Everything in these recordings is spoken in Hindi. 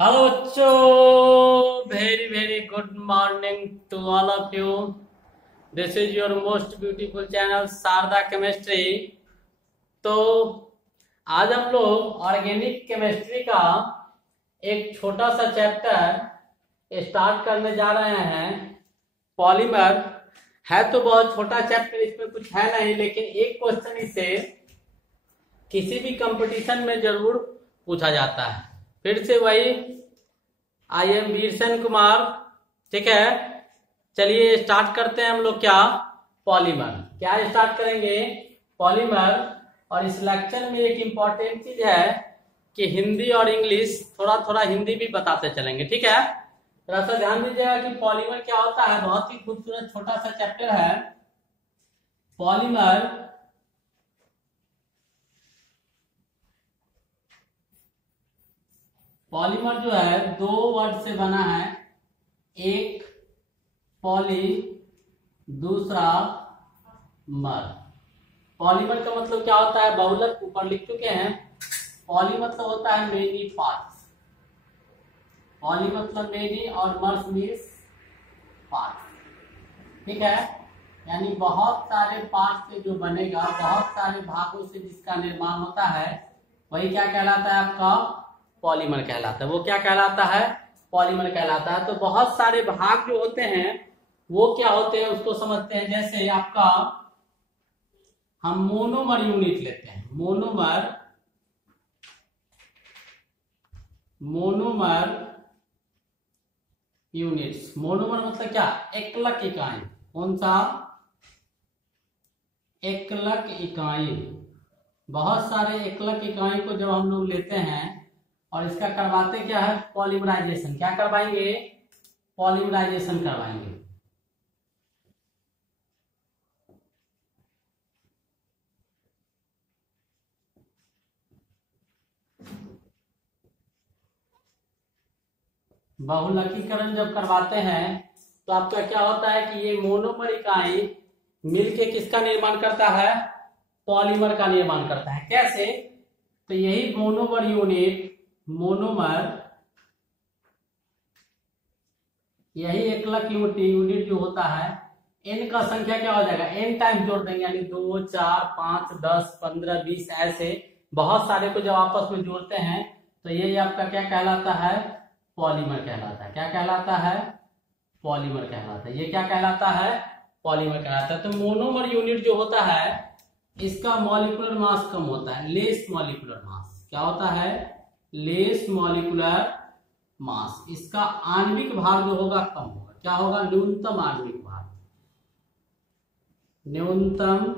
हेलो बच्चों, very very good morning to all of you. This is your most beautiful channel Sharda chemistry. तो आज हम लोग ऑर्गेनिक केमिस्ट्री का एक छोटा सा चैप्टर स्टार्ट करने जा रहे हैं। पॉलीमर है तो बहुत छोटा चैप्टर, इसमें कुछ है नहीं, लेकिन एक क्वेश्चन इसे किसी भी कंपटीशन में जरूर पूछा जाता है। फिर से वही आई एम वीरसेन कुमार। ठीक है, चलिए स्टार्ट करते हैं हम लोग। क्या पॉलीमर, क्या स्टार्ट करेंगे? पॉलीमर। और इस लेक्चर में एक इंपॉर्टेंट चीज है कि हिंदी और इंग्लिश, थोड़ा थोड़ा हिंदी भी बताते चलेंगे। ठीक है, थोड़ा सा ध्यान दीजिएगा कि पॉलीमर क्या होता है। बहुत ही खूबसूरत छोटा सा चैप्टर है पॉलीमर। पॉलीमर जो है दो वर्ड से बना है, एक पॉली, दूसरा मर। पॉलीमर का मतलब क्या होता है? बहुलक, ऊपर लिख चुके हैं। पॉली मतलब होता है मेनी पार्ट्स, पॉली मतलब मेनी, और मर्स मीन्स पार्ट्स। ठीक है, यानी बहुत सारे पार्ट से जो बनेगा, बहुत सारे भागों से जिसका निर्माण होता है, वही क्या कहलाता है? आपका पॉलीमर कहलाता है। वो क्या कहलाता है? पॉलीमर कहलाता है। तो बहुत सारे भाग जो होते हैं वो क्या होते हैं उसको समझते हैं। जैसे आपका हम मोनोमर यूनिट लेते हैं। Monomer units. मोनोमर मतलब क्या? एकलक इकाई। कौन सा? एकलक इकाई। बहुत सारे एकलक इकाई को जब हम लोग लेते हैं और इसका करवाते क्या है? पॉलीमराइजेशन। क्या करवाएंगे? पॉलीमराइजेशन करवाएंगे। बहुलकीकरण जब करवाते हैं तो आपका क्या होता है कि ये मोनोमर इकाई मिलके किसका निर्माण करता है? पॉलीमर का निर्माण करता है। कैसे? तो यही मोनोमर यूनिट, यही एकलक यूनिट जो होता है, एन का संख्या क्या हो जाएगा? एन टाइम्स जोड़ देंगे, यानी 2, 4, 5, 10, 15, 20, ऐसे बहुत सारे को जब आपस में जोड़ते हैं तो ये आपका क्या कहलाता है? पॉलीमर कहलाता है। क्या कहलाता है? पॉलीमर कहलाता है। ये क्या कहलाता है? पॉलीमर कहलाता है। तो मोनोमर यूनिट जो होता है इसका मॉलिक्यूलर मास कम होता है, लेस मॉलिक्यूलर मास। क्या होता है? Less molecular mass. इसका आणविक भार जो होगा कम होगा। क्या होगा? न्यूनतम आणविक भार। न्यूनतम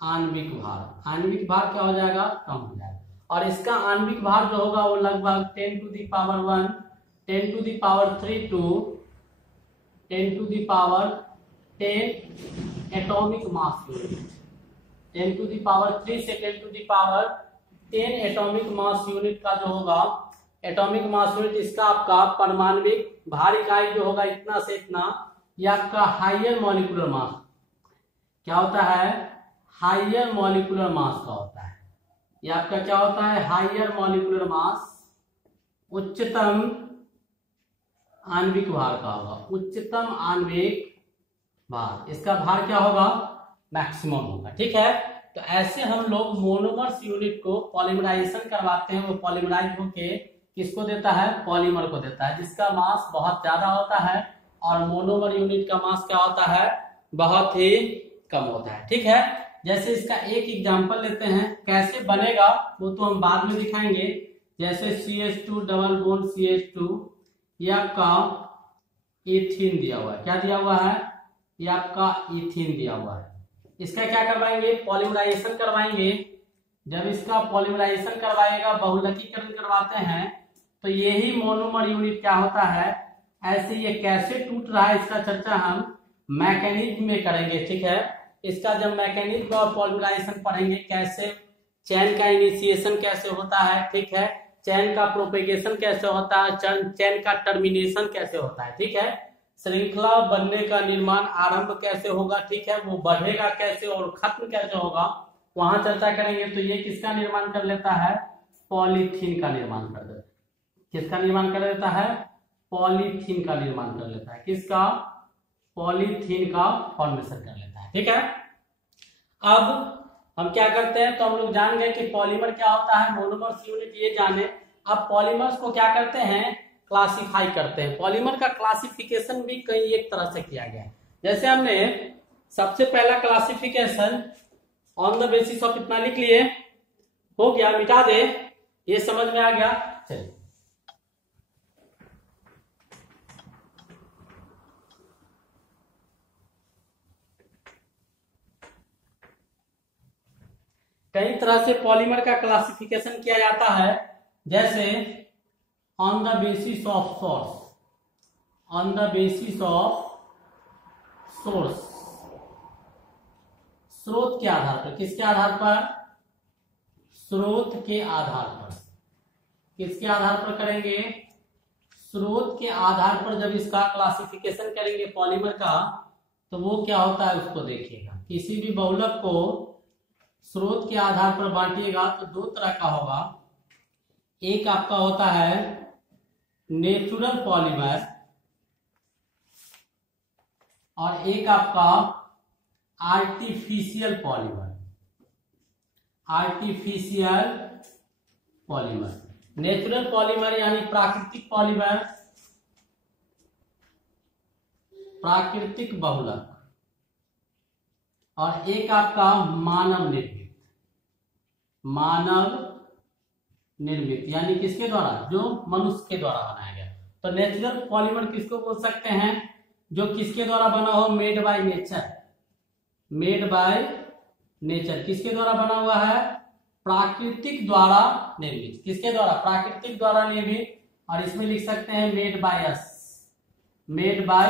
आणविक भार। आणविक भार क्या हो जाएगा? कम हो जाएगा। और इसका आणविक भार जो होगा वो लगभग 10 to the power 1, 10 to the power 3 to 10 to the power 10 atomic mass unit. 10 to the power 3 से 10 to the power 10 atomic mass unit का जो होगा, एटॉमिक मास यूनिट, इसका आपका परमाणविक भार इकाई जो होगा इतना से इतना, ये आपका हाइयर मॉलिक्यूलर मास। क्या होता है? हाइयर मॉलिक्यूलर मास का होता है। ये आपका क्या होता है? हाइयर मॉलिक्यूलर मास, उच्चतम आणविक भार का होगा। उच्चतम आणविक भार, इसका भार क्या होगा? मैक्सिमम होगा। ठीक है, तो ऐसे हम लोग मोनोमर्स यूनिट को पॉलीमराइजेशन करवाते हैं। वो पॉलीमराइज होके किसको देता है? पॉलीमर को देता है, जिसका मास बहुत ज्यादा होता है। और मोनोमर यूनिट का मास क्या होता है? बहुत ही कम होता है। ठीक है, जैसे इसका एक एग्जांपल लेते हैं, कैसे बनेगा वो तो हम बाद में दिखाएंगे। जैसे CH2 डबल बॉन्ड CH2, ये आपका इथीन दिया हुआ है। क्या दिया हुआ है? ये आपका इथीन दिया हुआ है। इसका क्या करवाएंगे? पॉलीमराइजेशन करवाएंगे। जब इसका पॉलीमराइजेशन करवाएगा, बहुलकीकरण करवाते हैं, तो यही मोनोमर यूनिट क्या होता है? ऐसे ये कैसे टूट रहा है इसका चर्चा हम मैकेनिज्म में करेंगे। ठीक है, इसका जब मैकेनिज्म और पॉलीमराइजेशन पढ़ेंगे, कैसे चैन का इनिशिएशन कैसे होता है, ठीक है, चैन का प्रोपेगेशन कैसे होता है, चैन का टर्मिनेशन कैसे होता है, ठीक है, श्रृंखला बनने का निर्माण आरंभ कैसे होगा, ठीक है, वो बढ़ेगा कैसे और खत्म कैसे होगा, वहां चर्चा करेंगे। तो ये किसका निर्माण कर लेता है? पॉलीथीन का निर्माण कर देता है। किसका निर्माण कर लेता है? पॉलीथीन का निर्माण कर लेता है। किसका? पॉलीथीन का फॉर्मेशन कर लेता है। ठीक है, अब हम क्या करते हैं, तो हम लोग जान गए कि पॉलीमर क्या होता है, मोनोमर्स यूनिट ये जाने। अब पॉलीमर्स को क्या करते हैं? क्लासिफाई करते हैं। पॉलीमर का क्लासिफिकेशन भी कई एक तरह से किया गया है। जैसे हमने सबसे पहला classification on the basis of इतना लिख लिए, हो गया, मिटा दे, ये समझ में आ गया। चलिए कई तरह से पॉलीमर का क्लासिफिकेशन किया जाता है। जैसे on the basis of source, on the basis of source, स्रोत के आधार पर। किसके आधार पर? स्रोत के आधार पर। किसके आधार पर करेंगे? स्रोत के आधार पर जब इसका क्लासिफिकेशन करेंगे पॉलीमर का, तो वो क्या होता है उसको देखिएगा। किसी भी बहुलक को स्रोत के आधार पर बांटिएगा तो दो तरह का होगा। एक आपका होता है नेचुरल पॉलीमर और एक आपका artificial polymer. Artificial polymer, natural polymer यानी प्राकृतिक पॉलीमर, प्राकृतिक बहुलक, और एक आपका मानव निर्मित। मानव निर्मित यानी किसके द्वारा? जो मनुष्य के द्वारा बनाया गया। तो नेचुरल पॉलीमर किसको बोल सकते हैं? जो किसके द्वारा बना हो? Made by nature. Made by nature किसके द्वारा बना हुआ है? प्राकृतिक द्वारा निर्मित। किसके द्वारा? प्राकृतिक द्वारा निर्मित। और इसमें लिख सकते हैं made by us, made by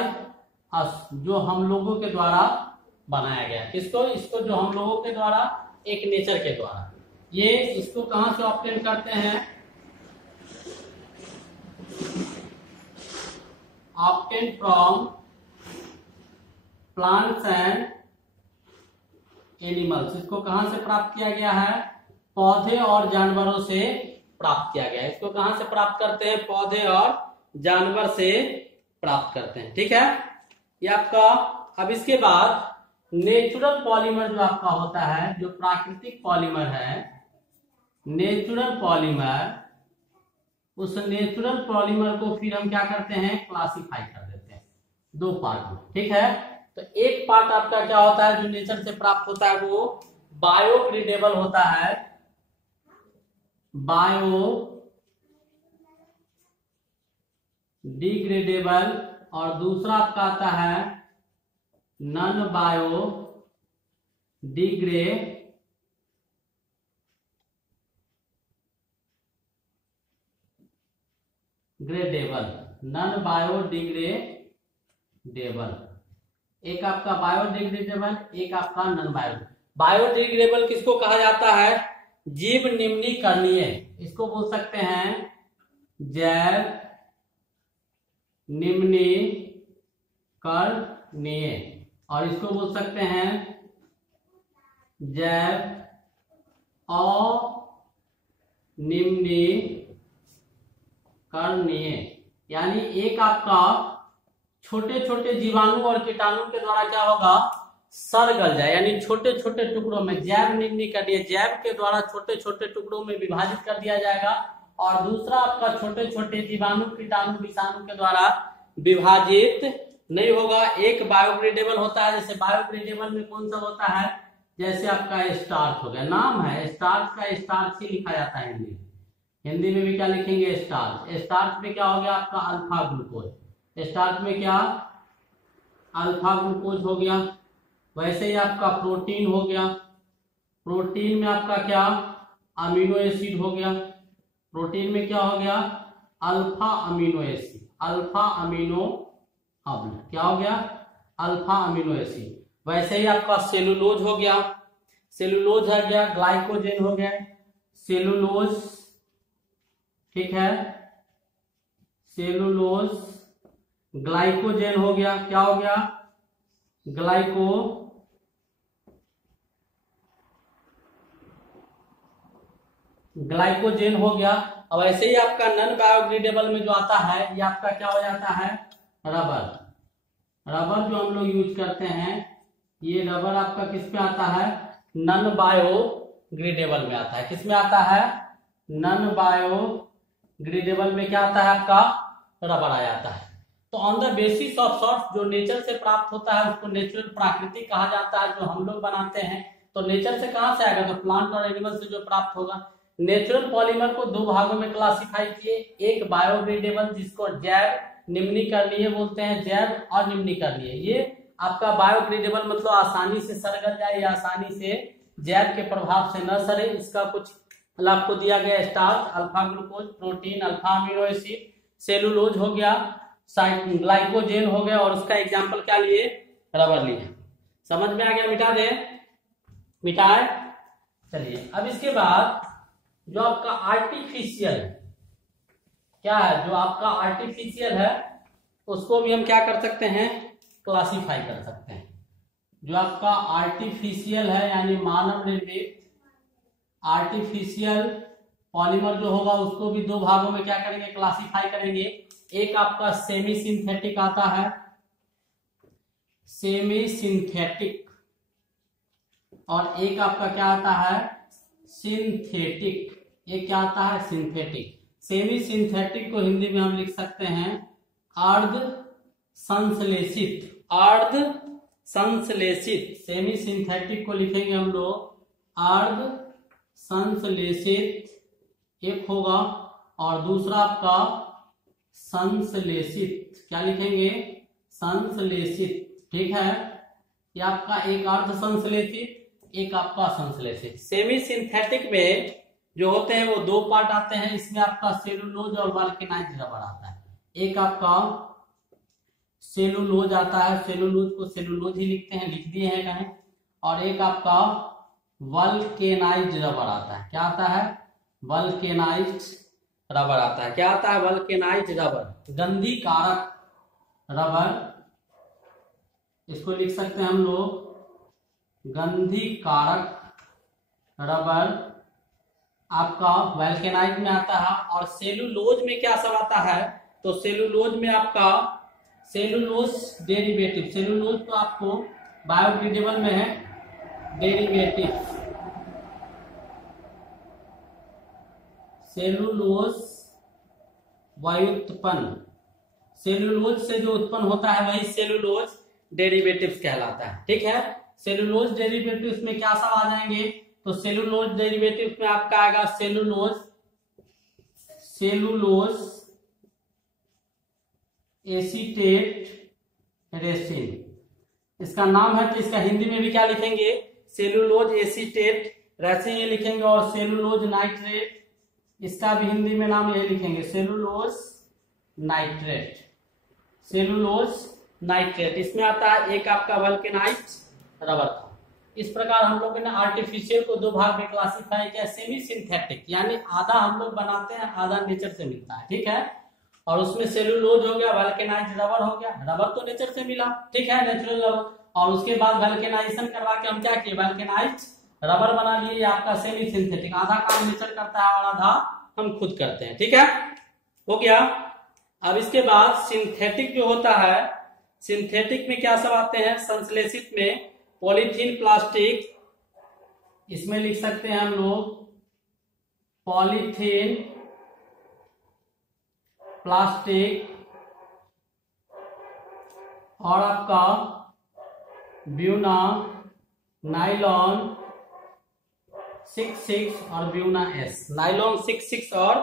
us, जो हम लोगों के द्वारा बनाया गया। किसको? इसको, जो हम लोगों के द्वारा, एक नेचर के द्वारा। ये इसको कहां से ऑब्टेन करते हैं? Obtain from plants and animals. इसको कहां से प्राप्त किया गया है? पौधे और जानवरों से प्राप्त किया गया है। इसको कहां से प्राप्त करते हैं? पौधे और जानवर से प्राप्त करते हैं। ठीक है, ये आपका। अब इसके बाद नेचुरल पॉलीमर जो आपका होता है, जो प्राकृतिक पॉलीमर है, नेचुरल पॉलीमर, उस नेचुरल पॉलीमर को फिर हम क्या करते हैं? क्लासिफाई कर देते हैं दो पार्ट में। ठीक है, तो एक पार्ट आपका क्या होता है जो नेचर से प्राप्त होता है, वो बायोडिग्रेडेबल होता है, बायोडिग्रेडेबल, और दूसरा आपका आता है नॉन बायोडिग्रेडेबल, नॉन बायोडिग्रेडेबल। एक आपका बायोडिग्रेडेबल, एक आपका नॉन बायोडिग्रेडेबल। किसको कहा जाता है? जीव निम्नीकरणीय। इसको बोल सकते हैं जैव निम्नीकरणीय, और इसको बोल सकते हैं जैव अनिम्नीकरणीय। यानी एक आपका छोटे छोटे जीवाणु और कीटाणु के द्वारा क्या होगा? सड़ गल जाए, यानी छोटे छोटे टुकड़ों में। जैव निम्नीकरणीय, जैव के द्वारा छोटे छोटे टुकड़ों में विभाजित कर दिया जाएगा। और दूसरा आपका छोटे छोटे जीवाणु, कीटाणु, विषाणु के द्वारा विभाजित नहीं होगा। एक बायोडिग्रेडेबल होता है। जैसे बायोडिग्रेडेबल में कौन सा होता है? जैसे आपका स्टार्च हो गया, नाम है स्टार्च का, स्टार्च ही लिखा जाता है हिंदी में। हिंदी में भी क्या लिखेंगे? स्टार्च। स्टार्च में क्या हो गया आपका? Alpha glucose. स्टार्च में क्या? अल्फा ग्लूकोज हो गया। वैसे ही आपका प्रोटीन हो गया। प्रोटीन में आपका क्या? अमीनो एसिड हो गया। प्रोटीन में क्या हो गया? Alpha amino acid, alpha amino अम्ल। क्या हो गया? Alpha amino acid. वैसे ही आपका सेलुलोज हो गया। सेलुलोज हो गया, ग्लाइकोजेन हो गया, सेलुलोज। ठीक है, सेलुलोज, ग्लाइकोजेन हो गया। क्या हो गया? ग्लाइकोजेन हो गया। अब ऐसे ही आपका नॉन बायोडिग्रेडेबल में जो आता है ये आपका क्या हो जाता है, रबर। रबर जो हम लोग यूज करते हैं, ये रबर आपका किस में आता है, नॉन बायोडिग्रेडेबल में आता है। किस में आता है, नॉन बायोडिग्रेडेबल में क्या आता है आपका, रबर आ जाता है। तो on the basis of sort जो नेचर से प्राप्त होता है उसको नेचुरल प्राकृतिक कहा जाता है, जो हम लोग बनाते हैं। तो नेचर से कहां से आएगा, तो प्लांट और एनिमल से जो प्राप्त होगा। नेचुरल पॉलीमर को दो भागों में क्लासिफाई किए, एक बायोडिग्रेडेबल जिसको जैव निम्नीकरणीय बोलते हैं, जैव और निम्नीकरणीय। ये आपका बायोडिग्रेडेबल मतलब आसानी से सड़ जाए या आसानी से जैव के प्रभाव से न सड़े। इसका कुछ आपको दिया गया, starch, alpha glucose, protein, alpha amino acid, cellulose हो गया, ग्लाइकोजेन हो गया, और उसका एग्जांपल क्या लिए, रबर लिए। समझ में आ गया, मिटा दे, मिटाए। चलिए अब इसके बाद जो आपका आर्टिफिशियल क्या है, जो आपका आर्टिफिशियल है उसको भी हम क्या कर सकते हैं, क्लासिफाई कर सकते हैं। जो आपका आर्टिफिशियल है यानी मानव निर्मित आर्टिफिशियल पॉलीमर जो होगा उसको भी दो भागों में क्या करेंगे, क्लासिफाई करेंगे। एक आपका सेमी सिंथेटिक आता है, सेमी सिंथेटिक, और एक आपका क्या आता है, सिंथेटिक। ये क्या आता है, सिंथेटिक। सेमी सिंथेटिक को हिंदी में हम लिख सकते हैं अर्ध संश्लेषित, अर्ध संश्लेषित। सेमी सिंथेटिक को लिखेंगे हम लोग अर्ध संश्लेषित, एक होगा, और दूसरा आपका संश्लेषित, क्या लिखेंगे, संश्लेषित। ठीक है, ये आपका एक अर्ध संश्लेषित, एक आपका संश्लेषित। सेमी सिंथेटिक में जो होते हैं वो दो पार्ट आते हैं, इसमें आपका सेलुलोज और वल्केनाइज्ड रबर आता है। एक आपका सेलुलोज आता है, सेलुलोज को सेलुलोज ही लिखते हैं, लिख दिए हैं कहीं, और एक आपका वल्केनाइज्ड रबर आता है। क्या आता है, वल्केनाइज्ड रबर आता है। क्या आता है, वल्केनाइज्ड रबर, गंधी कारक रबर, इसको लिख सकते हैं हम लोग गंधी कारक रबर, आपका वल्केनाइज में आता है। और सेलुलोज में क्या सब आता है, तो सेलुलोज में आपका सेलुलोज डेरिवेटिव, सेलुलोज तो आपको बायोडिग्रेडेबल में है, डेरिवेटिव, सेलुलोज व्युत्पन्न, सेलुलोज से जो उत्पन्न होता है वही सेलुलोज डेरिवेटिव्स कहलाता है। ठीक है, सेलुलोज डेरिवेटिव्स में क्या सब आ जाएंगे, तो सेलुलोज डेरिवेटिव्स में आपका आएगा सेलुलोज, सेलुलोज एसीटेट रेसिन इसका नाम है। तो इसका हिंदी में भी क्या लिखेंगे, सेलुलोज एसीटेट रेसिन ये लिखेंगे, और सेलुलोज नाइट्रेट, इसका भी हिंदी में नाम यही लिखेंगे, सेलुलोज नाइट्रेट, सेलुलोज नाइट्रेट। इसमें आता है एक आपका वल्केनाइज्ड रबर था। इस प्रकार हम लोगों ने आर्टिफिशियल को दो भाग में क्लासिफाई किया, सेमी सिंथेटिक यानी आधा हम लोग बनाते हैं, आधा नेचर से मिलता है। ठीक है, और उसमें सेलुलोज हो गया, वल्केनाइज्ड रबर हो गया, रबर तो नेचर से मिला, ठीक है, नेचुरल रबर, और उसके बाद वल्केनाइजेशन करवा के हम क्या किए, वल्केनाइज्ड रबर बना लिए। ये आपका सेमी सिंथेटिक, आधा काम नेचर करता है और आधा हम खुद करते हैं। ठीक है, हो गया। अब इसके बाद सिंथेटिक जो होता है, सिंथेटिक में क्या सब आते हैं, संश्लेषित में पॉलीथीन प्लास्टिक, इसमें लिख सकते हैं हम लोग पॉलीथीन प्लास्टिक, और आपका ब्यूना, नाइलॉन 66 और ब्यूना एस, नाइलॉन 66 और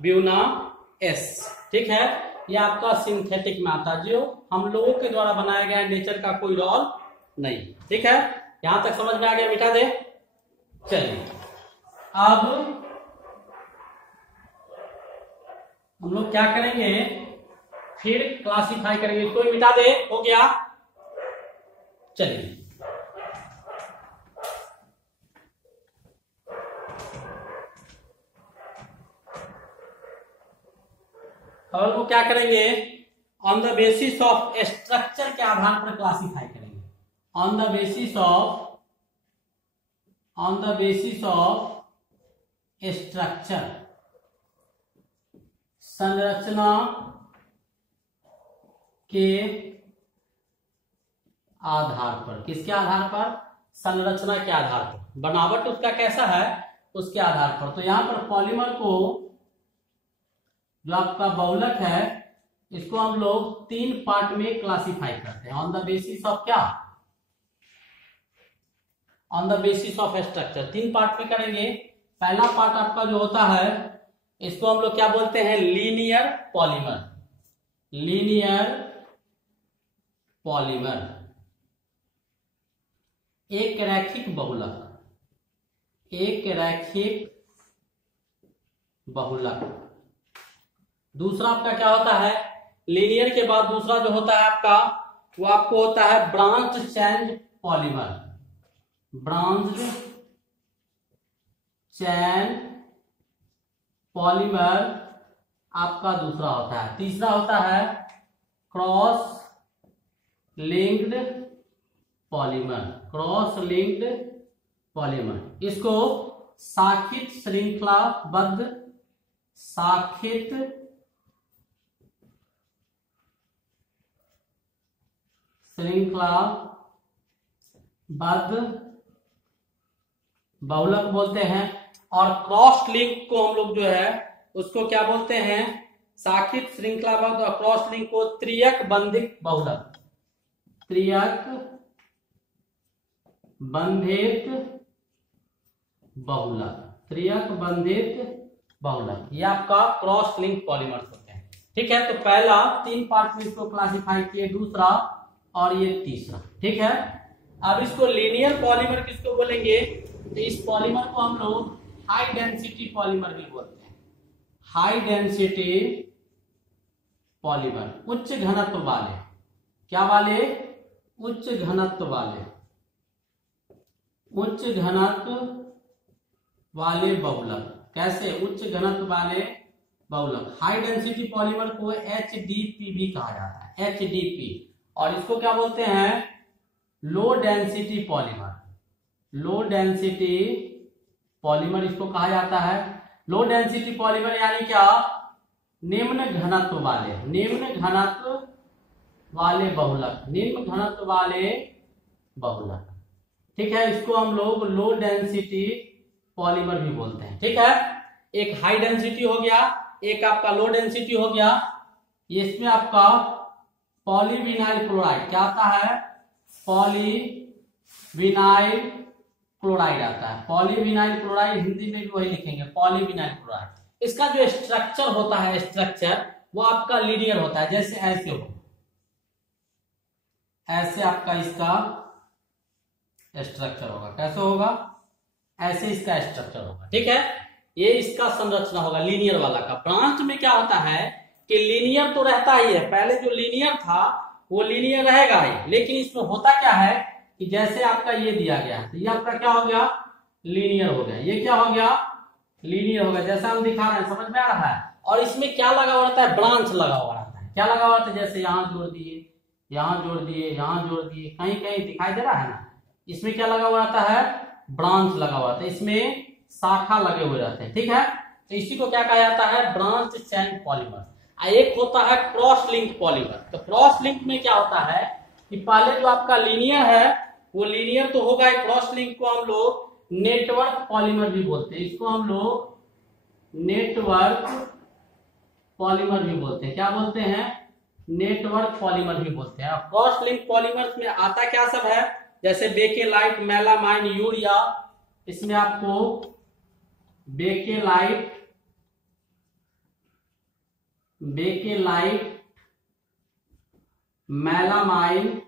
ब्यूना एस। ठीक है, ये आपका सिंथेटिक में आता है, जो हम लोगों के द्वारा बनाया गया, नेचर का कोई रोल नहीं। ठीक है, यहां तक समझ में आ गया, मिटा दे। चलिए अब हम लोग क्या करेंगे, फिर क्लासिफाई करेंगे, इसको भी मिटा दे, हो गया। चलिए और वो क्या करेंगे, on the basis of structure के आधार पर क्लासिफाई करेंगे, on the basis of structure, संरचना के आधार पर, किसके आधार पर? संरचना के आधार पर, बनावट उसका कैसा है उसके आधार पर। तो यहां पर पॉलीमर को, जो आपका बहुलक है, इसको हम लोग 3 पार्ट में क्लासिफाई करते हैं। ऑन द बेसिस ऑफ क्या? On the basis of structure. 3 part में करेंगे। पहला पार्ट आपका जो होता है, इसको हम लोग क्या बोलते हैं? Linear polymer. लीनियर पॉलीमर, एक रैखिक बहुलक, एक रैखिक बहुलक। दूसरा आपका क्या होता है? लीनियर के बाद दूसरा जो होता है आपका, वो आपको होता है ब्रांच चेन पॉलीमर। ब्रांच चैन पॉलीमर आपका दूसरा होता है। तीसरा होता है cross linked polymer. Cross linked polymer, इसको शाखित श्रृंखलाबद्ध, शाखित श्रृंखलाबद्ध बहुलक बोलते हैं। और क्रॉस लिंक को हम लोग जो है उसको क्या बोलते हैं? शाखित श्रृंखलाबद्ध और क्रॉस लिंक को त्रियक बंधित बहुलक। त्रियक बंधित बहुलक, त्रियक बंधित बहुलक, ये आपका क्रॉस लिंक पॉलीमर्स होते हैं। ठीक है, तो पहला 3 पार्ट में इसको क्लासिफाई किए, दूसरा और ये तीसरा। ठीक है, अब इसको लीनियर पॉलीमर किसको बोलेंगे? तो इस पॉलीमर को हम लोग हाई डेंसिटी पॉलीमर भी बोलते हैं। हाई डेंसिटी पॉलीमर, उच्च घनत्व वाले। क्या वाले? उच्च घनत्व वाले, उच्च घनत्व वाले बहुलक। कैसे? उच्च घनत्व वाले बहुलक। हाई डेंसिटी पॉलीमर को HDP भी कहा जाता है, HDP। और इसको क्या बोलते हैं? Low density polymer. Low density polymer इसको कहा जाता है। लो डेंसिटी पॉलीमर यानी क्या? निम्न घनत्व वाले, निम्न घनत्व वाले बहुलक, निम्न घनत्व वाले बहुलक। ठीक है, इसको हम लोग लो डेंसिटी पॉलीमर भी बोलते हैं। ठीक है, एक हाई डेंसिटी हो गया, एक आपका लो डेंसिटी हो गया। इसमें आपका पॉलीविनाइल क्लोराइड क्या आता है? पॉलीविनाइल क्लोराइड आता है। पॉलीविनाइल क्लोराइड हिंदी में भी वही लिखेंगे, पॉलीविनाइल क्लोराइड। इसका जो स्ट्रक्चर होता है, स्ट्रक्चर वो आपका लीनियर होता है। जैसे ऐसे हो, ऐसे आपका इसका स्ट्रक्चर होगा। कैसे होगा? ऐसे इसका स्ट्रक्चर होगा। ठीक है, ये इसका संरचना होगा लीनियर वाला का। ब्रांच में क्या होता है कि लीनियर तो रहता ही है, पहले जो लीनियर था वो लीनियर रहेगा ही, लेकिन इसमें होता क्या है कि जैसे आपका ये दिया गया, तो ये आपका क्या हो गया? लीनियर हो गया। ये क्या हो गया? लीनियर हो गया, जैसा हम दिखा रहे हैं। समझ में आ रहा है? और इसमें क्या लगा हुआ रहता है? ब्रांच लगा हुआ रहता है। क्या लगा हुआ रहता है? जैसे यहाँ जोड़ दिए, यहाँ जोड़ दिए, यहाँ जोड़ दिए, कहीं कहीं दिखाई दे रहा है ना? इसमें क्या लगा हुआ रहता है? ब्रांच लगा हुआ रहता है, इसमें शाखा लगे हुए रहते हैं। ठीक है, तो इसी को क्या कहा जाता है? Branch chain polymer. एक होता है क्रॉस लिंक पॉलीमर। तो क्रॉस लिंक में क्या होता है कि पहले जो आपका लीनियर है वो लीनियर तो होगा। क्रॉस लिंक को हम लोग नेटवर्क पॉलीमर भी बोलते हैं। इसको हम लोग नेटवर्क पॉलीमर भी बोलते हैं। क्या बोलते हैं? नेटवर्क पॉलीमर भी बोलते हैं। क्रॉस लिंक पॉलीमर में आता क्या सब है? जैसे बेकेलाइट, मेलामाइन, यूरिया। इसमें आपको बेकेलाइट, मेलामाइन,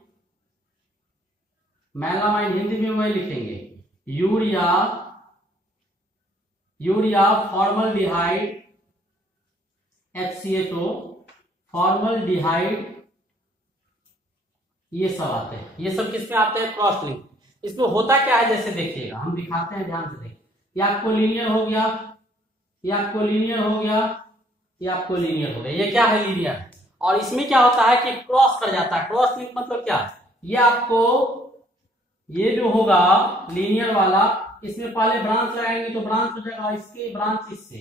मेलामाइन हिंदी में वही लिखेंगे, यूरिया, फॉर्मल्डिहाइड, HCl2, फॉर्मल्डिहाइड, ये सब आते हैं। ये सब किसमें आते हैं? Cross link. इसमें होता क्या है जैसे देखिएगा, हम दिखाते हैं, ध्यान से देखिए। ये आपको लीनियर हो गया, ये आपको लीनियर हो गया, ये आपको लीनियर हो गया। ये क्या है? लीनियर। और इसमें क्या होता है कि क्रॉस कर जाता है। क्रॉस लिंक मतलब क्या? ये आपको, ये जो होगा लीनियर वाला, इसमें पहले ब्रांच लगाएंगे तो ब्रांच हो जाएगा, इसके ब्रांच इससे,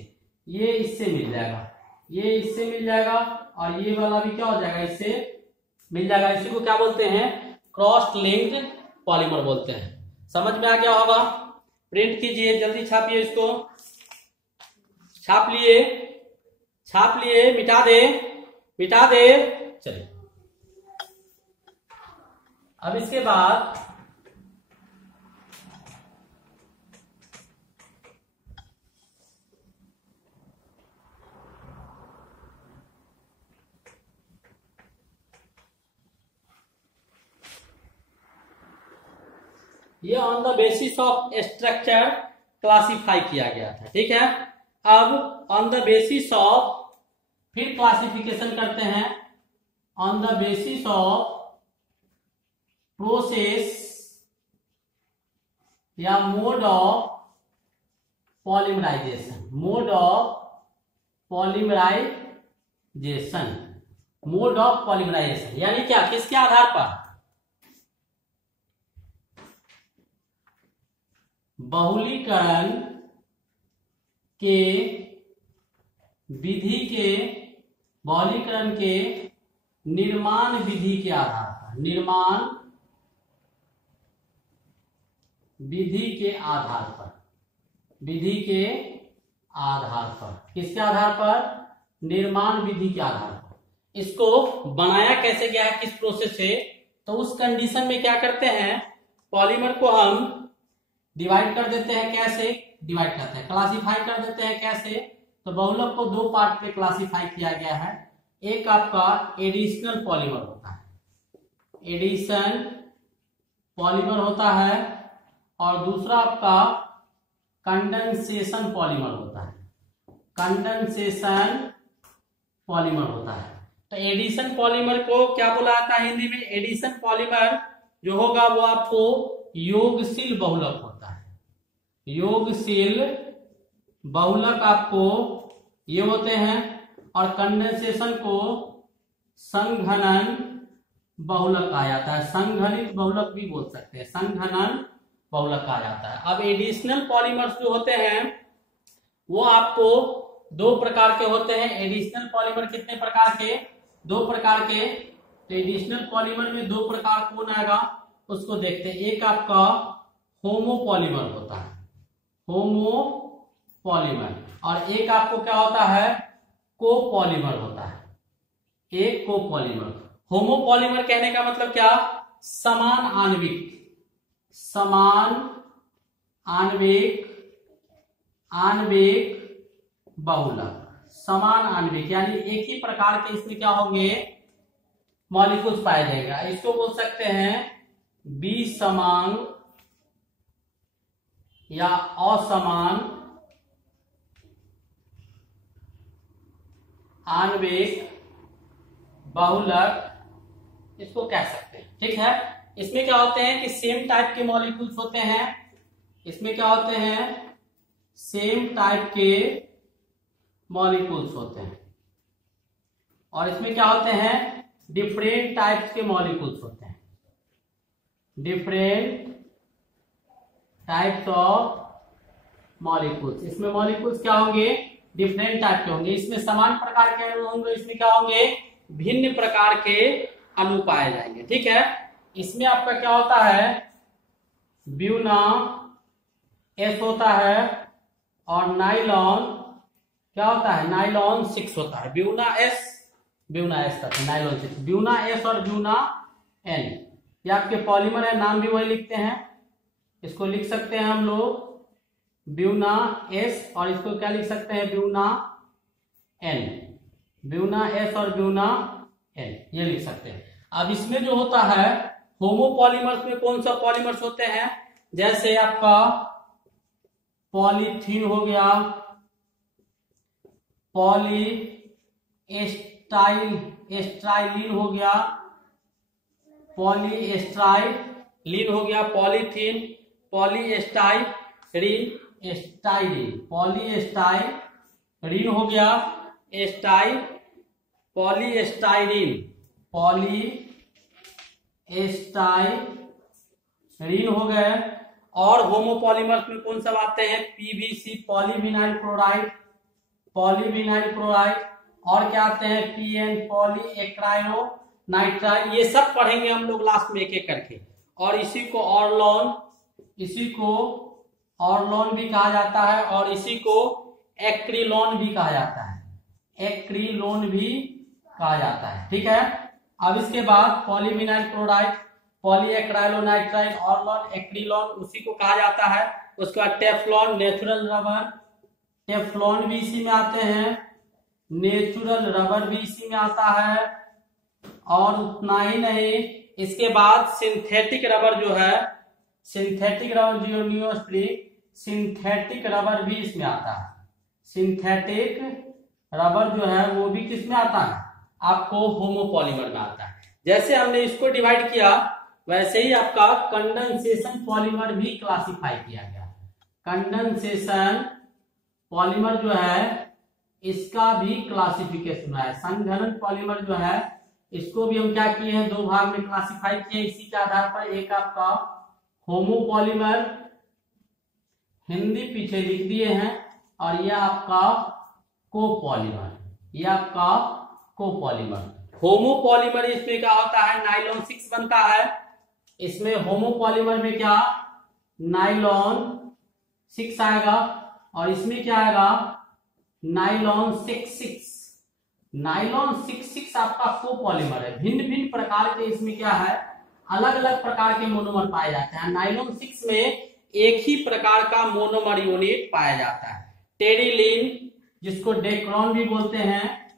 ये इससे मिल जाएगा, ये इससे मिल जाएगा और ये वाला भी क्या हो जाएगा, इससे मिल जाएगा। इसी को क्या बोलते हैं, क्रॉस लिंक्ड पॉलीमर बोलते हैं। समझ में आ गया होगा। प्रिंट कीजिए, जल्दी छापिए इसको। छाप लिए, मिटा दे। चलिए अब इसके बाद ये on the basis of structure classify किया गया था, ठीक है। अब ऑन द बेसिस ऑफ, फिर क्लासिफिकेशन करते हैं on the basis of process या mode of polymerization. Mode of polymerization यानी क्या, किसके आधार पर, बहुलीकरण के निर्माण विधि के आधार पर, निर्माण विधि के आधार पर, किसके आधार पर, निर्माण विधि के आधार पर। इसको बनाया कैसे गया है, किस प्रोसेस से, तो उस कंडीशन में क्या करते हैं, पॉलीमर को हम डिवाइड कर देते हैं। कैसे डिवाइड करते हैं, क्लासिफाई कर देते हैं। कैसे, तो बहुलक को दो पार्ट में क्लासिफाई किया गया है। एक आपका एडिशनल पॉलीमर होता है, एडिशन पॉलीमर होता है, और दूसरा आपका कंडेंसेशन पॉलीमर होता है, कंडेंसेशन पॉलीमर होता है। तो एडिशन पॉलीमर को क्या बोला जाता है हिंदी में, एडिशन पॉलीमर जो होगा वो आपको योगशील बहुलक होता है। योगशील बहुलक आपको ये होते हैं, और कंडेंसेशन को संघनन बहुलक कहा जाता है, संघनित बहुलक भी बोल सकते हैं, संघनन बहुलक कहा जाता है। अब एडिशनल पॉलीमर्स जो होते हैं वो आपको दो प्रकार के होते हैं। एडिशनल पॉलीमर कितने प्रकार के, दो प्रकार के। तो एडिशनल पॉलीमर में दो प्रकार कौन आएगा उसको देखते हैं। एक आपका होमोपॉलीमर होता है, होमोपॉलीमर, और एक आपको क्या होता है, कोपॉलीमर होता है, एक कोपॉलीमर। होमोपॉलीमर कहने का मतलब क्या, समान आणविक बहुलक, समान आणविक यानी एक ही प्रकार के इसमें क्या होंगे, मॉलिक्यूल्स पाया जाएगा। इसको बोल सकते हैं विसमान या असमान आणविक बहुलक, इसको कह सकते हैं, ठीक है। इसमें क्या होते हैं कि सेम टाइप के मॉलिक्यूल्स होते हैं, इसमें क्या होते हैं, सेम टाइप के मॉलिक्यूल्स होते हैं, और इसमें क्या होते हैं, डिफरेंट टाइप्स के मॉलिक्यूल्स होते हैं, डिफरेंट टाइप्स ऑफ मॉलिक्यूल्स। इसमें मॉलिक्यूल्स क्या होंगे, डिफरेंट टाइप के होंगे। इसमें समान प्रकार के अणु होंगे, इसमें क्या होंगे, भिन्न प्रकार के अणु पाए जाएंगे, ठीक है। इसमें आपका क्या होता है, ब्यूना एस होता है, और नाइलॉन क्या होता है, नाइलॉन 6 होता है। ब्यूना एस करते हैं, नाइलॉन 6, ब्यूना एस और ब्यूना एन, ये आपके पॉलीमर है, नाम भी वही लिखते हैं। इसको लिख सकते हैं हम लोग ब्यूना एस, और इसको क्या लिख सकते हैं, ब्यूना एन, ब्यूना एस और ब्यूना एन, ये लिख सकते हैं। अब इसमें जो होता है होमोपॉलीमर्स में कौन सा पॉलीमर्स होते हैं, जैसे आपका पॉलीथीन हो गया, एस्ट्राइलिन हो गया, पॉलीएस्ट्राइलिन हो गया, पॉलीथीन, पॉलीएस्टाइरीन हो गया, पॉलीएस्टाइरीन हो गए। और होमोपॉलीमर्स में कौन सा आते हैं, पीवीसी, पॉलीविनाइल क्लोराइड, और क्या आते हैं, PN पॉली एक्रायो नाइट्राइल, ये सब पढ़ेंगे हम लोग लास्ट में एक एक करके। और इसी को ऑर्लोन, इसी को ऑर्लोन भी कहा जाता है और इसी को एक्रिलोन भी कहा जाता है, एक्रिलोन भी कहा जाता है, ठीक है। अब इसके बाद पॉलीविनाइल क्लोराइड, पॉलीएक्राइलोनाइट्राइल, ऑर्लोन, एक्रिलोन, उसी को कहा जाता है। उसके बाद टेफ्लॉन, नेचुरल रबर, टेफ्लॉन भी इसी में आते हैं, नेचुरल रबर भी इसी में आता है। और उतना ही नहीं, इसके बाद सिंथेटिक रबर जो है, सिंथेटिक रबर जो नियोस्प्रिंग, सिंथेटिक रबर भी इसमें आता है। सिंथेटिक रबर जो है वो भी किस में आता है, आपको होमोपॉलीमर में आता है। जैसे हमने इसको डिवाइड किया वैसे ही आपका कंडेंसेशन पॉलीमर भी क्लासिफाई किया गया। कंडेंसेशन पॉलीमर जो है इसका भी क्लासिफिकेशन है। संघनन पॉलीमर जो है इसको भी हम क्या किए हैं, दो भाग में क्लासिफाई किए इसी के आधार पर। एक आपका होमोपॉलीमर, हिंदी पीछे लिख दिए हैं, और यह आपका कोपॉलीमर, यह आपका कोपॉलीमर। होमोपॉलीमर इसमें क्या होता है, नाइलॉन 6 बनता है। इसमें होमोपॉलीमर में क्या, नाइलॉन 6 आएगा, और इसमें क्या आएगा, नाइलॉन 6 नाइलॉन 6 आपका कोपॉलीमर है। भिन्न भिन्न प्रकार के इसमें क्या है, अलग अलग प्रकार के मोनोमर पाए जाते हैं। नाइलॉन 6 में एक ही प्रकार का मोनोमर यूनिट पाया जाता है, टेरिलीन, जिसको डेक्रोन भी बोलते हैं,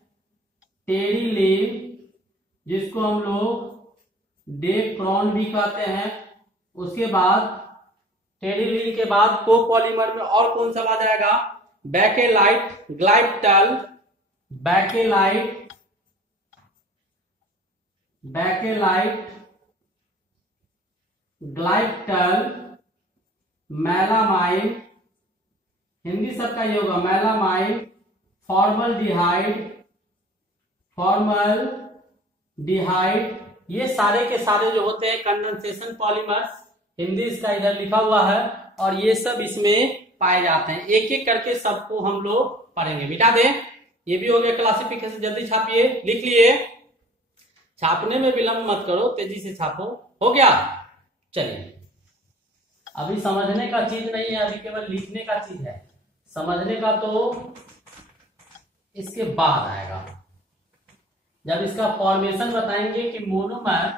टेरिलीन जिसको हम लोग डेक्रोन भी कहते हैं। उसके बाद टेरिलीन के बाद कोपॉलीमर में और कौन सा आ जाएगा, bakelite, glyptal, bakelite, bakelite, glyptal, melamine, Hindi सबका ये होगा मेलामाइन, फॉर्मलडिहाइड, फॉर्मलडिहाइड, ये सारे के सारे जो होते हैं कंडेंसेशन पॉलीमर्स, हिंदी इसका इधर लिखा हुआ है, और ये सब इसमें पाए जाते हैं। एक एक करके सबको हम लोग पढ़ेंगे। मिटा दें, ये भी हो गया क्लासिफिकेशन। जल्दी छापिए, लिख लिए, छापने में विलंब मत करो, तेजी से छापो। हो गया, चलिए। अभी समझने का चीज नहीं है, अभी केवल लिखने का चीज है। समझने का तो इसके बाद आएगा, जब इसका फॉर्मेशन बताएंगे कि मोनोमर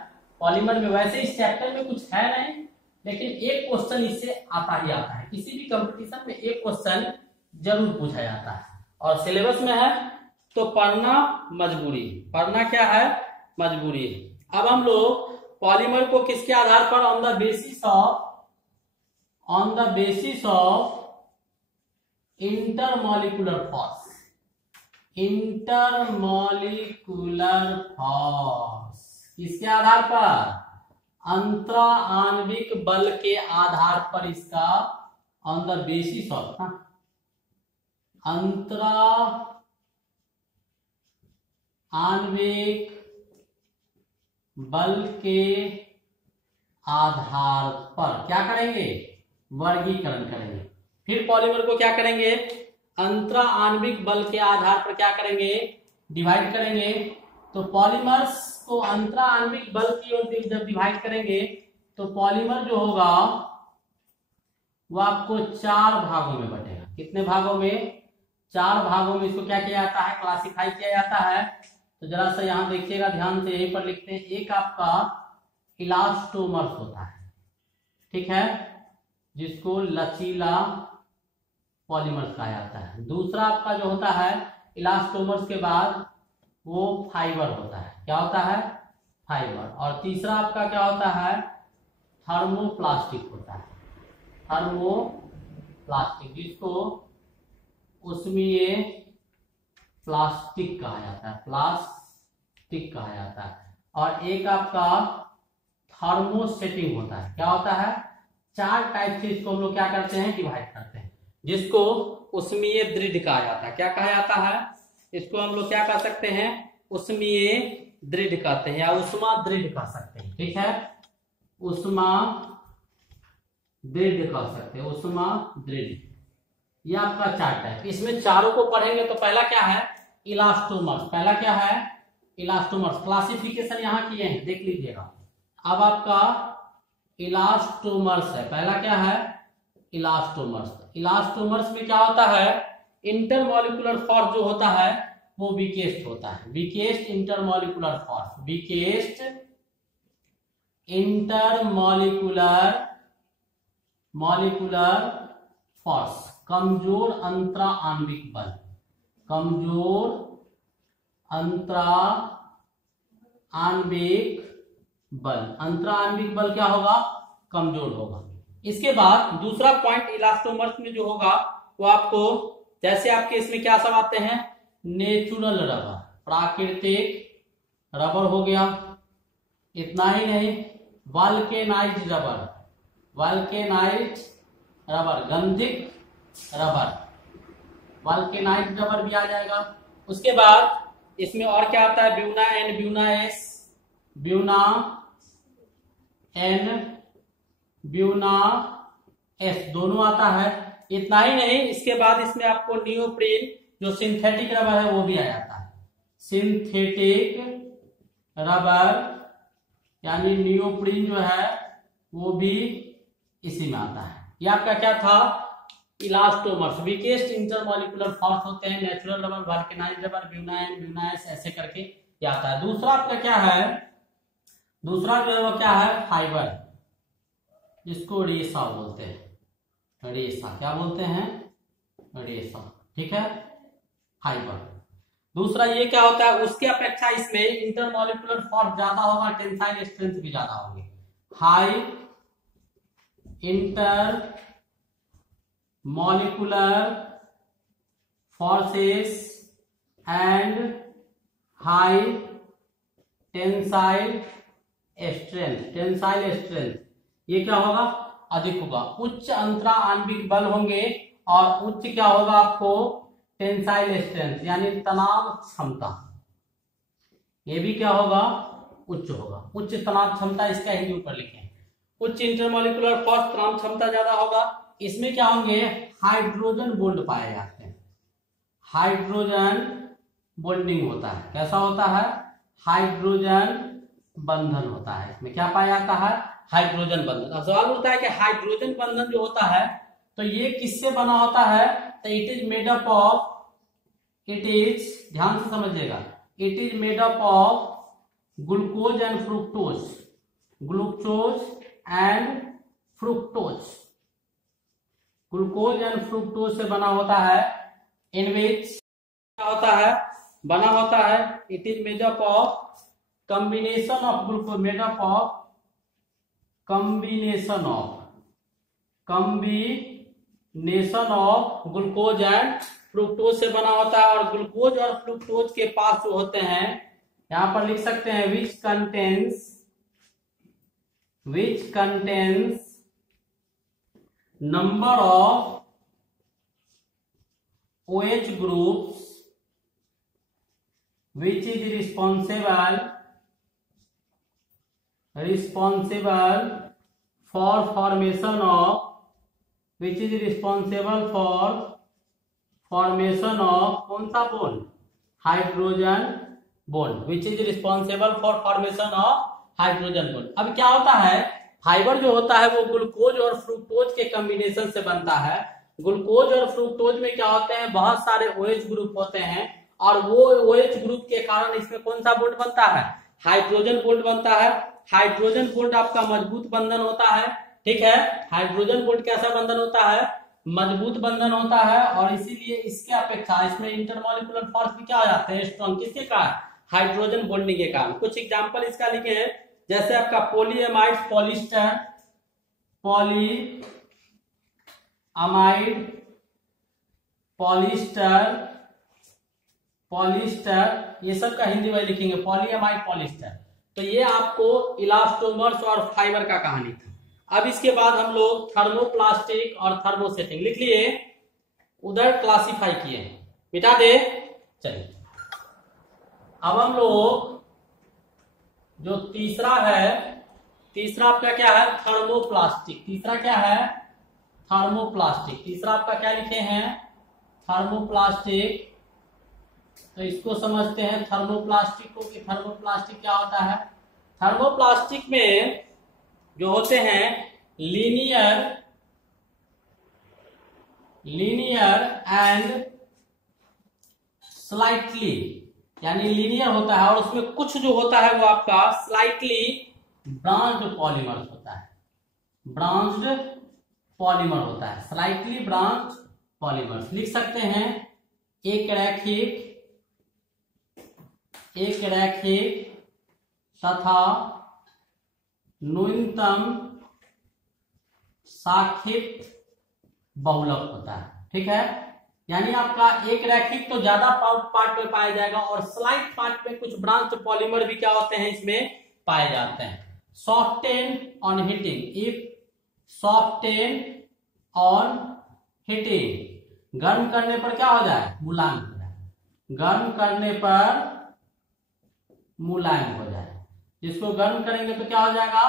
पॉलीमर में। वैसे इस चैप्टर में कुछ है नहीं, लेकिन एक क्वेश्चन इससे आता ही आता है। किसी भी कंपटीशन में एक क्वेश्चन जरूर पूछा जाता है, और सिलेबस में है तो पढ़ना मजबूरी, पढ़ना क्या है, मजबूरी। अब हम लोग पॉलीमर को किसके आधार पर, on the basis of intermolecular force, intermolecular force किसके आधार पर, अंतरा आणविक बल के आधार पर इसका, ऑन द बेसिस ऑफ अंतरा आणविक बल के आधार पर क्या करेंगे, वर्गीकरण करेंगे। फिर पॉलीमर को क्या करेंगे, अंतरा आणविक बल के आधार पर क्या करेंगे, डिवाइड करेंगे। तो पॉलीमर्स को अंतरा आणविक बल की ओर जब डिवाइड करेंगे तो पॉलीमर जो होगा वो आपको 4 भागों में बटेगा। कितने भागों में, 4 भागों में इसको क्या किया जाता है, क्लासिफाई किया जाता है। तो जरा सा यहां देखिएगा ध्यान से, यहीं पर लिखते हैं। एक आपका इलास्टोमर्स होता है, ठीक है, जिसको लचीला पॉलीमर्स कहा जाता है। दूसरा आपका जो होता है इलास्टोमर्स के बाद वो फाइबर होता है, क्या होता है, फाइबर। और तीसरा आपका क्या होता है, थर्मोप्लास्टिक होता है, थर्मोप्लास्टिक, जिसको उष्मीय प्लास्टिक कहा जाता है, प्लास्टिक कहा जाता है। और एक आपका थर्मोसेटिंग होता है, क्या होता है, 4 टाइप से इसको हम लोग क्या करते हैं, डिवाइड करते हैं, जिसको उष्मीय दृढ़ कहा जाता है। क्या कहा जाता है, इसको हम लोग क्या कह सकते हैं, उष्मीय दृढ़ कहते हैं, या उष्मा दृढ़ कह सकते हैं, ठीक है, उष्मा दृढ़ कह सकते हैं, उष्मा दृढ़। ये आपका 4 टाइप। इसमें चारों को पढ़ेंगे तो पहला क्या है, इलास्टोमर्स। पहला क्या है? इलास्टोमर्स। क्लासिफिकेशन यहाँ किए हैं, देख लीजिएगा। अब आपका इलास्टोमर्स है, पहला क्या है? इलास्टोमर्स। इलास्टोमर्स में क्या होता है? इंटरमॉलिक्यूलर फोर्स जो होता है वो वीकेस्ट होता है। Weakest intermolecular force, weakest intermolecular force, कमजोर अंतरा आणविक बल, कमजोर अंतरा आणविक बल। अंतरा आणविक बल क्या होगा? कमजोर होगा। इसके बाद दूसरा पॉइंट इलास्टोमर्स में जो होगा वो आपको, जैसे आपके इसमें क्या सब आते हैं? नेचुरल रबर, प्राकृतिक रबर हो गया। इतना ही नहीं, वल्केनाइज्ड रबर, वल्केनाइज्ड रबर, गंधिक रबर, वल्केनाइज्ड रबर भी आ जाएगा। उसके बाद इसमें और क्या आता है? Buna and Buna S, Buna N Buna S दोनों आता है। इतना ही नहीं, इसके बाद इसमें आपको नियोप्रीन जो सिंथेटिक रबर है वो भी आ जाता है। सिंथेटिक रबर यानी नियोप्रीन जो है वो भी इसी में आता है। ये आपका क्या था? इलास्टोमर्स। वीकेस्ट इंटरमॉलिक्यूलर फोर्स होते हैं, natural rubber, vulcanized rubber, Buna N Buna S, ऐसे करके ये आता है। दूसरा आपका क्या है? दूसरा जो है वो क्या है? फाइबर, जिसको रेशा बोलते हैं। रेशा क्या बोलते हैं? रेशा, ठीक है, फाइबर। दूसरा ये क्या होता है? उसके अपेक्षा इसमें इंटरमॉलिक्यूलर फोर्स ज्यादा होगा, टेंसाइल स्ट्रेंथ भी ज्यादा होगी। High inter molecular forces and high tensile strength, tensile strength ये क्या होगा? अधिक होगा। उच्च अंतरा आणविक बल होंगे और उच्च क्या होगा आपको? टेंसाइल स्ट्रेंथ यानी तनाव क्षमता, ये भी क्या होगा? उच्च होगा। उच्च तनाव क्षमता, इसका हिंदी ऊपर लिखे। उच्च इंटरमॉलिक्यूलर फोर्स, तनाव क्षमता ज्यादा होगा। इसमें क्या होंगे? हाइड्रोजन बॉन्ड पाए जाते हैं। हाइड्रोजन बॉन्डिंग होता है। कैसा होता है? हाइड्रोजन बंधन होता है। इसमें क्या पाया जाता है? हाइड्रोजन बंधन। अब सवाल होता है कि हाइड्रोजन बंधन जो होता है तो ये किससे बना होता है? तो it is made up of, it is, ध्यान से समझिएगा, it is made up of glucose and fructose, glucose and fructose, glucose and fructose से बना होता है। इन विच क्या होता है? बना होता है, it is made up of combination of glucose, made up of combination of glucose and fructose से बना होता है। और ग्लूकोज और फ्रुक्टोज के पास जो होते हैं, यहां पर लिख सकते हैं which contains number of OH groups which is responsible for formation of, which is responsible for formation of कौन सा bond? Hydrogen bond, which is responsible for formation of hydrogen bond. अब क्या होता है? फाइबर जो होता है वो ग्लूकोज और फ्रुक्टोज के कॉम्बिनेशन से बनता है। ग्लूकोज और फ्रुक्टोज में क्या होते हैं? बहुत सारे OH ग्रुप होते हैं और वो OH ग्रुप के कारण इसमें कौन सा बॉन्ड बनता है? हाइड्रोजन बॉन्ड बनता है। हाइड्रोजन बॉन्ड आपका मजबूत बंधन होता है, ठीक है। हाइड्रोजन बॉन्ड कैसा बंधन होता है? मजबूत बंधन होता है। और इसीलिए इसके अपेक्षा इसमें इंटरमॉलिक्यूलर फोर्स भी क्या हो जाते हैं? स्ट्रॉन्ग। किसके कारण? हाइड्रोजन बॉन्डिंग के कारण। कुछ एग्जांपल इसका लिखे हैं, जैसे आपका पॉलीएमाइड पॉलिस्टर, पॉलीअमाइड पॉलिस्टर, ये सब का हिंदी में लिखेंगे पॉलीएमाइड पॉलिस्टर। तो ये आपको इलास्टोमर्स और फाइबर का कहानी था। अब इसके बाद हम लोग थर्मोप्लास्टिक और थर्मोसेटिंग लिख लिए, उधर क्लासिफाई किए, मिटा दे। चलिए अब हम लोग जो तीसरा है, तीसरा आपका क्या है? थर्मोप्लास्टिक। तीसरा क्या है? थर्मोप्लास्टिक। तीसरा आपका क्या लिखे हैं? थर्मोप्लास्टिक तो इसको समझते हैं थर्मोप्लास्टिक को, कि थर्मोप्लास्टिक क्या होता है। थर्मोप्लास्टिक में जो होते हैं लीनियर एंड स्लाइटली, यानी लीनियर होता है और उसमें कुछ जो होता है वो आपका स्लाइटली ब्रांच्ड पॉलीमर होता है, ब्रांच्ड पॉलीमर होता है, स्लाइटली ब्रांच्ड पॉलीमर। लिख सकते हैं एक रैखिक तथा न्यूनतम शाखित बहुलक होता है। ठीक है, यानी आपका एक रैखिक तो ज्यादा पार्ट में पाया जाएगा और स्लाइट पार्ट में कुछ ब्रांच पॉलीमर भी क्या होते हैं इसमें पाए जाते हैं। Soften on heating, if soften on heating, गर्म करने पर क्या हो जाए, मुलायम हो जाए, गर्म करने पर मुलायम हो जाए। जिसको गर्म करेंगे तो क्या हो जाएगा,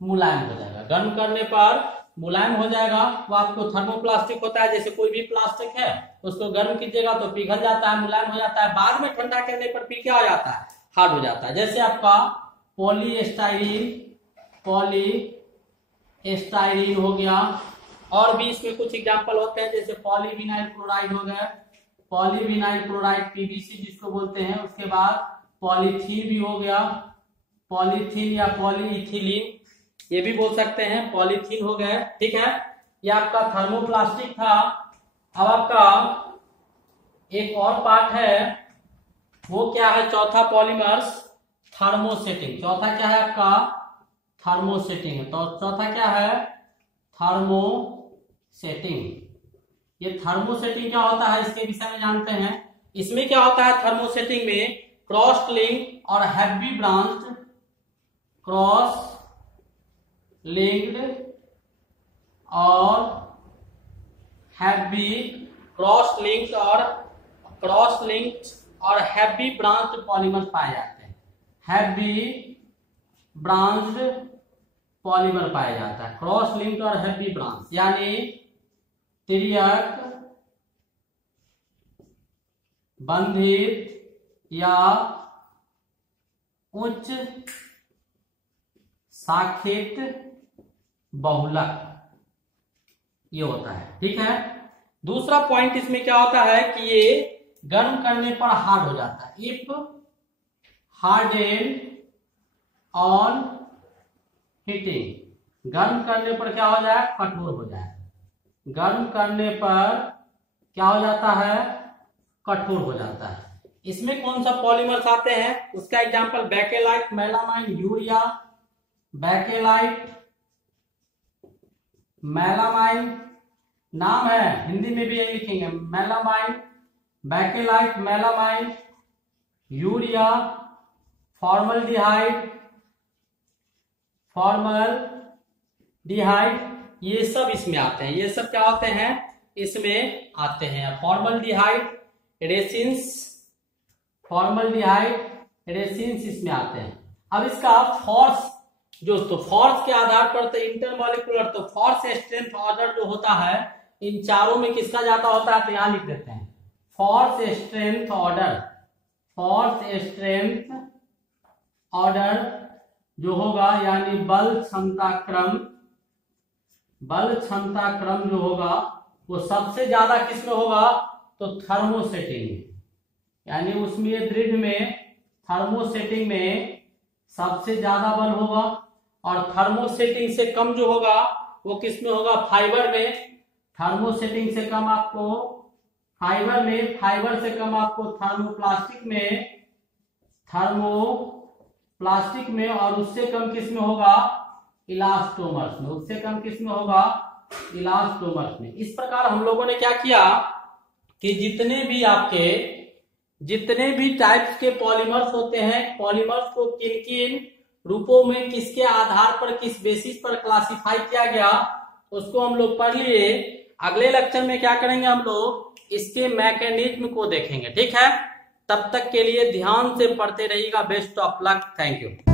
मुलायम हो जाएगा, गर्म करने पर मुलायम हो जाएगा। वो आपको थर्मोप्लास्टिक होता है, जैसे कोई भी प्लास्टिक है उसको गर्म कीजिएगा तो पिघल जाता है, मुलायम हो जाता है, बाद में ठंडा करने पर फिर क्या हो जाता है, हार्ड हो जाता है। जैसे आपका पॉलीस्टाइरीन हो गया, और भी इसमें कुछ एग्जांपल होते हैं, जैसे पॉलीविनाइल क्लोराइड हो गया, पॉलीविनाइल क्लोराइड पीवीसी जिसको बोलते हैं। उसके बाद पॉलीथीन भी हो गया, पॉलीथीन या पॉलीइथिलीन ये भी बोल सकते हैं, पॉलीथीन हो गया। ठीक है, ये आपका थर्मोप्लास्टिक था। अब आपका एक और पार्ट है, वो क्या है, चौथा पॉलीमर्स, थर्मोसेटिंग। चौथा क्या है आपका, थर्मोसेटिंग। तो चौथा क्या है, थर्मोसेटिंग। ये थर्मोसेटिंग क्या होता है इसके विषय में जानते हैं। इसमें क्या होता है थर्मोसेटिंग में, क्रॉस लिंक्ड और हैवी ब्रांच्ड, क्रॉस लिंक्ड और हैवी, क्रॉस लिंक्ड और हैवी ब्रांच्ड पॉलीमर पाए जाते हैं। हैवी ब्रांच्ड पॉलीमर पाया जाता है, क्रॉस लिंक्ड और हैवी ब्रांच, यानी तिर्यक बंधित या उच्च शाखित बहुलक ये होता है। ठीक है, दूसरा पॉइंट इसमें क्या होता है कि ये गर्म करने पर हार्ड हो जाता है। इफ हार्डेंड ऑन हीटिंग, गर्म करने पर क्या हो जाए, कठोर हो जाए, गर्म करने पर क्या हो जाता है, कठोर हो जाता है। इसमें कौन सा पॉलीमर्स आते हैं, उसका example bakelite, melamine, urea. Bakelite, melamine नाम है, हिंदी में भी ये लिखेंगे, melamine, bakelite, melamine, urea, formaldehyde, ये सब इसमें आते हैं। ये सब क्या होते हैं, इसमें आते हैं। फॉर्मल्डिहाइड, रेसिन्स इसमें आते हैं। अब इसका फोर्स तो फोर्स के आधार पर तो इंटरमॉलिक्यूलर, तो फोर्स स्ट्रेंथ ऑर्डर जो होता है इन चारों में किसका ज्यादा होता है, तो यहां लिख देते हैं फोर्स स्ट्रेंथ ऑर्डर जो होगा, यानी बल क्षमता क्रम जो होगा वो सबसे ज्यादा किसमें होगा, तो थर्मोसेटिंग में, यानी उसमें दृढ़ में थर्मोसेटिंग में सबसे ज्यादा बल होगा। और थर्मोसेटिंग से कम जो होगा वो किसमें होगा, फाइबर में। थर्मोसेटिंग से कम आपको फाइबर में, फाइबर से कम आपको थर्मोप्लास्टिक में, और उससे कम किसमें होगा, इलास्टोमर्स में, उससे कम किसमें होगा, इलास्टोमर्स में। इस प्रकार हम लोगों ने क्या किया कि जितने भी टाइप्स के पॉलीमर्स होते हैं, पॉलीमर्स को किन किन रूपों में किसके आधार पर, किस बेसिस पर क्लासिफाई किया गया, उसको हम लोग पढ़ लिए। अगले लेक्चर में क्या करेंगे, हम लोग इसके मैकेनिज्म को देखेंगे। ठीक है, तब तक के लिए ध्यान से पढ़ते रहिएगा। Best of luck, thank you.